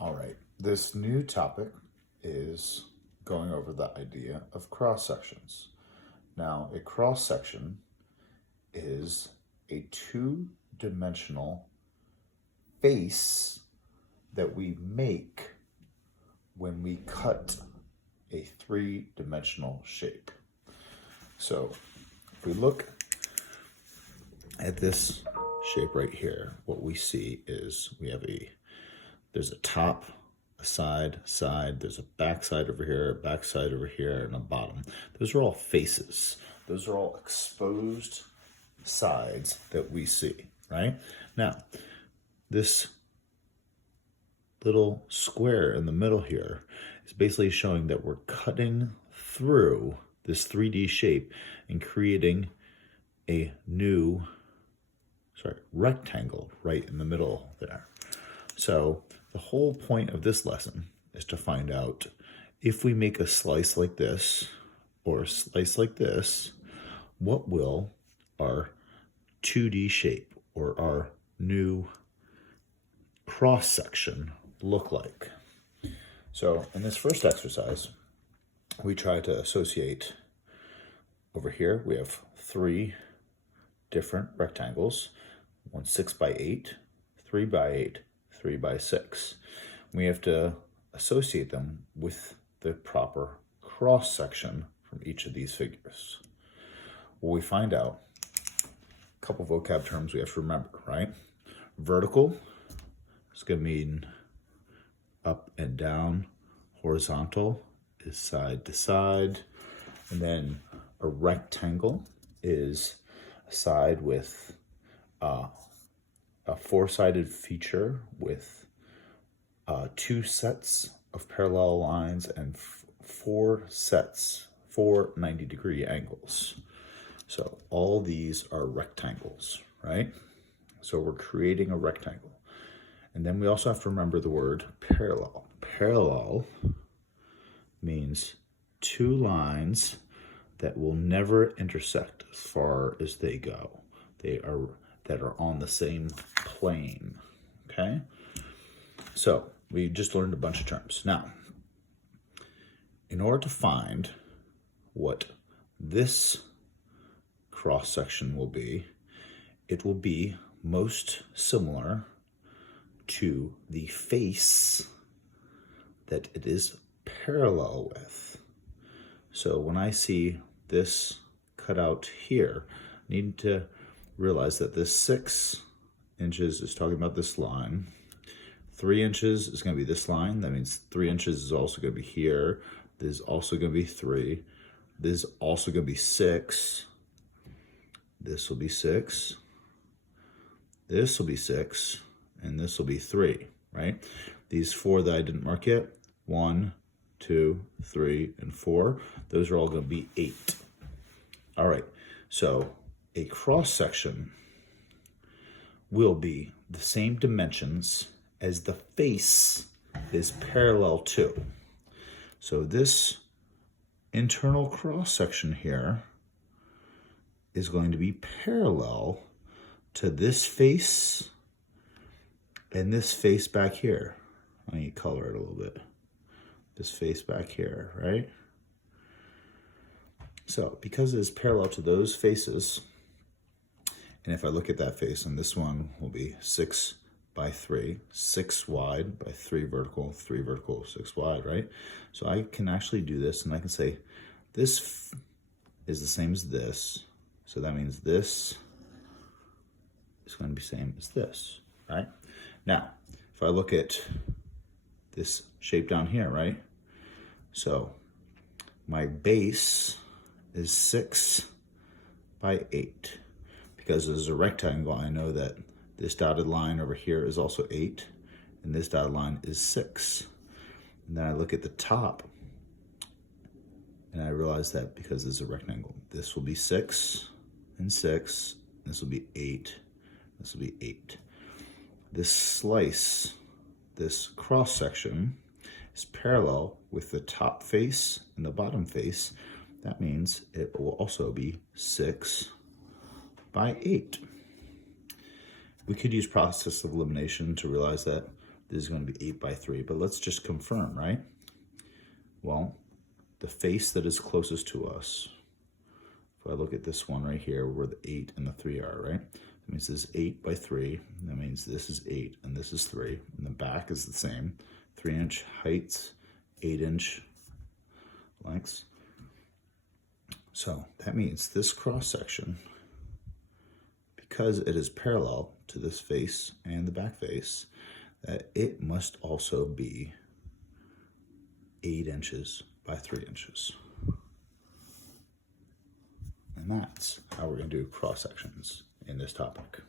All right, this new topic is going over the idea of cross sections. Now, a cross section is a two-dimensional face that we make when we cut a three-dimensional shape. So, if we look at this shape right here, what we see is there's a top, a side, there's a backside over here, a backside over here, and a bottom. Those are all faces. Those are all exposed sides that we see, right? Now, this little square in the middle here is basically showing that we're cutting through this 3D shape and creating a new rectangle right in the middle there. So the whole point of this lesson is to find out if we make a slice like this or a slice like this, what will our 2D shape or our new cross section look like? So in this first exercise, we try to associate over here. We have three different rectangles, one 6 by 8, 3 by 8, 3 by 6. We have to associate them with the proper cross section from each of these figures. Well, we find out a couple vocab terms we have to remember, right? Vertical is going to mean up and down. Horizontal is side to side. And then a rectangle is a side with a four-sided feature with two sets of parallel lines and four 90-degree angles. So all these are rectangles, right? So we're creating a rectangle. And then we also have to remember the word parallel. Parallel means two lines that will never intersect as far as they go. That are on the same plane, okay? So we just learned a bunch of terms. Now, in order to find what this cross section will be, it will be most similar to the face that it is parallel with. So when I see this cut out here, I need to realize that this 6 inches is talking about this line. 3 inches is going to be this line. That means 3 inches is also going to be here. This is also going to be 3. This is also going to be 6. This will be 6. This will be 6. And this will be 3, right? These 4 that I didn't mark yet, 1, 2, 3, and 4, those are all going to be 8. All right, so a cross section will be the same dimensions as the face is parallel to. So this internal cross section here is going to be parallel to this face and this face back here. I need to color it a little bit. This face back here, right? So because it is parallel to those faces, and if I look at that face, and this one will be 6 by 3, 6 wide by 3 vertical, 6 wide, right? So I can actually do this, and I can say this is the same as this. So that means this is going to be the same as this, right? Now, if I look at this shape down here, right? So my base is 6 by 8. Because as a rectangle, I know that this dotted line over here is also 8, and this dotted line is 6. And then I look at the top, and I realize that because it's a rectangle, this will be 6 and 6, this will be 8, this will be 8. This slice, this cross section, is parallel with the top face and the bottom face. That means it will also be 6 by 8. We could use process of elimination to realize that This is going to be 8 by 3, but let's just confirm, right? Well, the face that is closest to us, if I look at this one right here where the 8 and the 3 are, right? That means this is 8 by 3. That means this is 8 and this is 3. And the back is the same. 3-inch heights, 8-inch lengths. So that means this cross section, because it is parallel to this face and the back face, that it must also be 8 inches by 3 inches. And that's how we're going to do cross sections in this topic.